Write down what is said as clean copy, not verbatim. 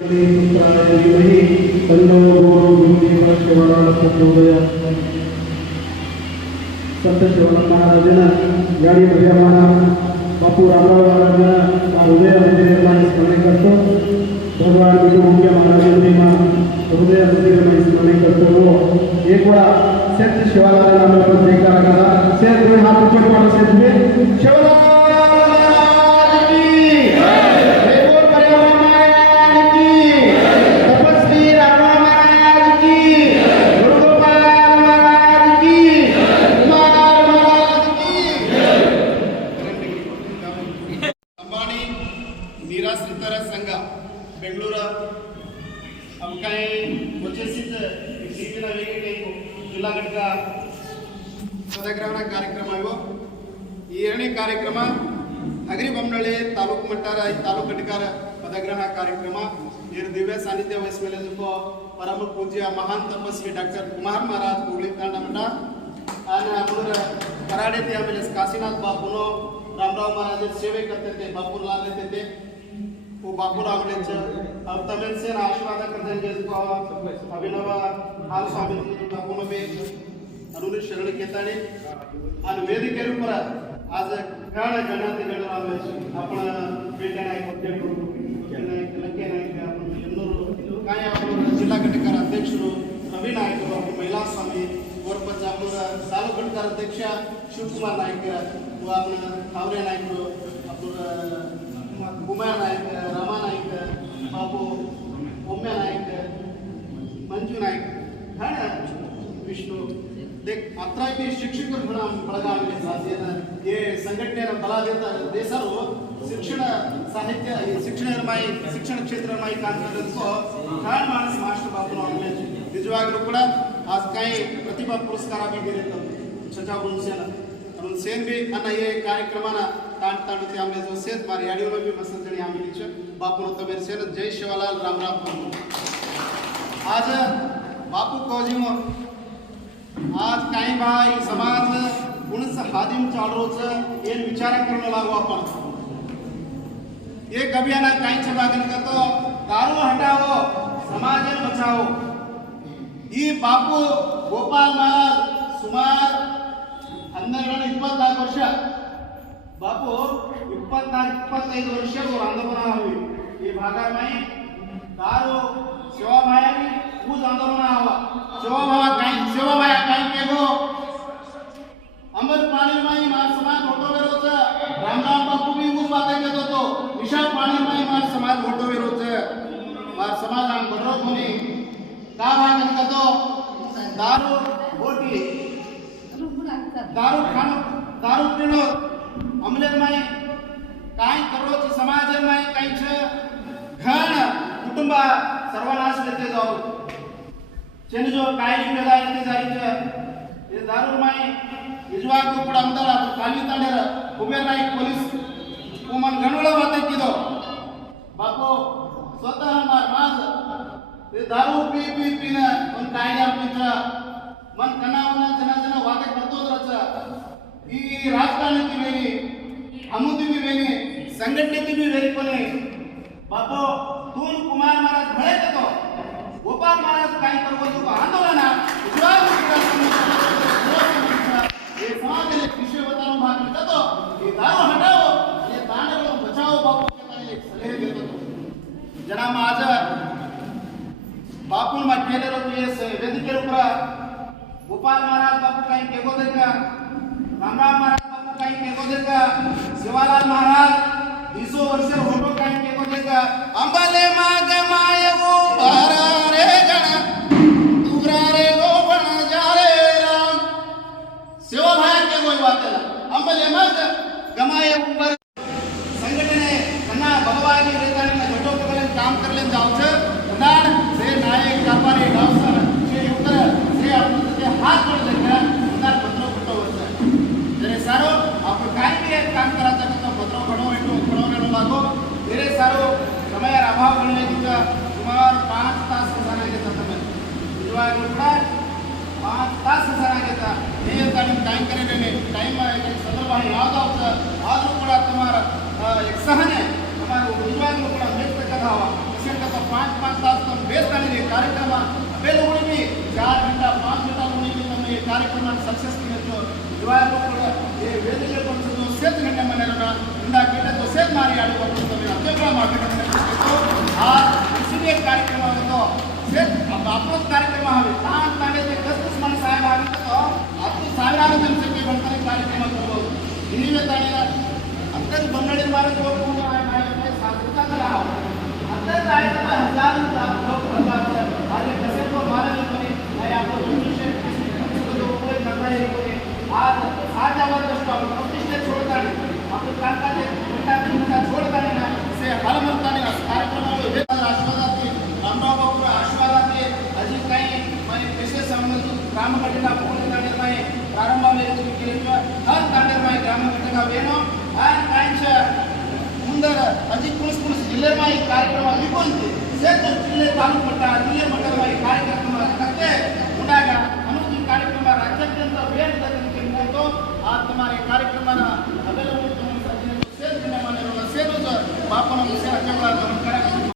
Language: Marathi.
संत शिवानंद महाराजांना यावेळी विद्यमान बापू रामराव महाराजांना हृदयामध्ये निर्माण स्मरण करतो. भगवान विष्णू मुख्य महाराजांना हृदयामध्ये निर्माण स्मरण करतो. एक वेळा संत शिवानंद नामाचा जयकार करा. शेत तुम्ही हात उचल करा. शेत तुम्ही शिवानंद ನಿರಾಶ್ರಿತರ ಸಂಘ ಬೆಂಗಳೂರು ಅಮಕಾಯಿ వచ్చేసిದ టీవీల వేగిటి ಜಿಲ್ಲಾ ಘಟಕ ಪದಗ್ರಹಣ ಕಾರ್ಯಕ್ರಮ ಇವು. ಈ ಎರಡನೇ ಕಾರ್ಯಕ್ರಮ ಹಗರಿಬೊಮ್ಮನಹಳ್ಳಿ ತಾಲೂಕು ಮಟ್ಟಾರ ತಾಲೂಕು ಘಟಕರ ಪದಗ್ರಹಣ ಕಾರ್ಯಕ್ರಮ. ಇವರು ದಿವ್ಯ ಸಾನ್ನಿಧ್ಯ ವಹಿಸ ಮೇಲೆ ಪರಮ ಪೂಜ್ಯ ಮಹಾನ್ ತಪಸ್ವಿ ಡಾಕ್ಟರ್ ಕುಮಾರ್ ಮಹಾರಾಜ್ ಹುಬ್ಳಿ ತಾಂಡ ಮಠ ಆನ ಅವರ कराडे आमेಲೆ काशीनाथ बापूनो रामराव महाराज सेवे करते थे. बापूलाल लेते थे वो बापूराव अब तमिल से आशीर्वाद करते अभिनव हाल स्वामी बापूनो बे अनुनी शरण घेताने आणि वेदिकेवर आज गाण गणाती गणराम आपण भेटे नाईक लंके नाईक आपण एन्नूर काय आपण जिल्हा घटकर अध्यक्षರು रवी नाईक आपण महिला स्वामी गोरपच आपण तालुका घटकर अध्यक्ष शिवकुमार नाईक व आपण खावरे नाईक आपण कुमार नाईक रमा नाईक बापू ओम्या नाईक मंजू नाईक हा विष्णू देख अत्र शिक्षकರು ಕೂಡ ಬೆಳಗಾವಿಯಲ್ಲಿ ಸಾಧ್ಯನ ಈ ಸಂಘಟನೆಯ ಬಲ ದೇಶರು ಶಿಕ್ಷಣ ಸಾಹಿತ್ಯ ಶಿಕ್ಷಣ ನಿರ್ಮಾಯಿ ಶಿಕ್ಷಣ ಕ್ಷೇತ್ರമായി काम करतो ಕಾರಣ ಮಾನಸ ಮಾಸ್ಟರ್ बापू आमले निजवागलू ಕೂಡ आज काही प्रतिभा पुरस्कार आम्ही दिले छजाबून सेन म्हणून सेन बी अन्न हे कार्यक्रमाना तांडते आमले जो सेत मार याडीवर बी मस्त जणी आम्ही लिच बापू तमेर सेन जय शिवलाल रामराम. आज बापू कोजीम आज काही बाई समाज कुणच हादीम चालरोच ಏನ್ ವಿಚಾರ करणं लागू आपण एक अभियान काहीच्या बागन करतो दारू हटाओ समाज बचाओ. ಈ ಬಾಪು ಗೋಪಾಲ್ महाराज ಸುಮಾರು 12-24 ವರ್ಷ बापू 24-25 वर्ष आंदोलन हवी हे भागामाई दारू सेवाभावी ऊस आंदोलन हवा सेवाभाया काही केलो अमर पाणीमाई मार समाज होटोवेरोच रामराम बापू बी ऊस बाते घेत होतो. विशाल पाणीमाई मार समाज होटोवेरोच मार समाज आम बरोबर कोणी का भाग करतो दारू बोटी दारू खाणं दारू पिणं अमलेर माई काय करोच समाज माई काहीच घण कुटुंब सर्वनाश लेते जाऊ चेंज जो काय जिम्मेदारी ते जायचं हे दारू माई इजवा को ಕೂಡ ಅಂದಲ್ಲ ಕಾಲಿ ತಾಂಡರ ಕುಬೇರ್ ನಾಯ್ಕ ಪೊಲೀಸ್ ಕುಮನ್ ಗಣೋಳ ಮಾತಕ್ಕಿದೋ बापू स्वतः माज ते दारू पी पी पीन पण कायदा पित्र मन कनावना जन वाद करतो रच ಈ ರಾಜಕಾರಣಕ್ಕೆ ಬೇರೆ ಅಮುದಿವಿ ಬೇರೆ ಸಂಘಟನೆಗೆ ಬೇರೆ कोणी बापू तून कुमार महाराज भळे करतो गोपाल महाराज काय करतो आंदोलन ये समाज के विषय बतानो भाग करतो ये दारू हटाओ ये तांडव बचाओ बापू के ताने सलहे देतो जना आज बापू मा केलेलो ये वेदिकेवर गोपाल महाराज बापू काही केगो दे का रामराव महाराज बापू काही केगो दे का शिवालाल महाराज 200 वर्ष होतो काही केगो दे का अंबले माग मायगो बारा रे गणा तुरा रे गो बण जा रे राम सेवा भाया केगो वातेला अंबले माग गमाये ऊपर संघटने कन्ना भगवानी रेतानी घटोपकले काम करले जावचं उदाड से नायक कारभारी गावसर जे उत्तर से आपण ते हात जोडले का उदाड पत्र फटवचं जरे सारो आपण काय बी काम करायचं तर पत्र फटवणं लागो जरे सारो समय अभाव बनले तिचा सुमार 5 तास जाना घेतात आपण जेव्हा लोकडा 5 तास जाना घेतात हे आणि काय करेले टाइम आहे संदर्भ आहे यावचं आज लोकडा तुम्हाला एक सहने तुम्हाला निजवाग लोकडा व्यक्त करावा पेशेंट का 5-5 तास तक बेस करने कार्यक्रम अबे लोगों भी 4 घंटा 5 घंटा लोगों भी तब ये कार्यक्रम सक्सेस की जो दिवार को ये वेदिके पर जो सेत घंटे मनेरोना इंदा केटे तो सेत मारी आड़ी पर तो मैं अत्यंत मार्केट तो आज इसीलिए कार्यक्रम है तो सेत अब आपको कार्यक्रम हवे तान ताने ते 10 मन साहेब आगे तो आपको ಸಾವಿರಾರು ಜನಸಂಖ್ಯೆ ಬಂದರೆ ಕಾರ್ಯಕ್ರಮ करबो इन्हीं ताने अंतर बंगड़ी मारे तो पूर्ण आए साधुता का रहा अंतर आए तो हजार लोग प्रकार आज कैसे को मारे नहीं मैं आपको विशेष तो कोई करना है कोई आज आवाज दोस्तों प्रतिष्ठा छोड़ता नहीं आपको कांता दे बेटा छोड़ता नहीं ना से हल मनता नहीं कार्यक्रम में आशीर्वाद रामराव बाबू आशीर्वाद अजी काही मैं विशेष संबंध ग्राम घटना पूर्ण तांडेर में प्रारंभ में केले हर तांडेर में ग्राम घटना वेनो आणि काहींच्या ಮುಂದರ अजी पुलिस जिल्हे में कार्यक्रम विपुलते सेत जिल्हे तालूक मट्ಟ जिल्हे मट्टದ में कार्यक्रम करते उडाಗ अनुकूल कार्यक्रम राज्याद्यंत वेळ तो आज तुम्हारे कार्यक्रम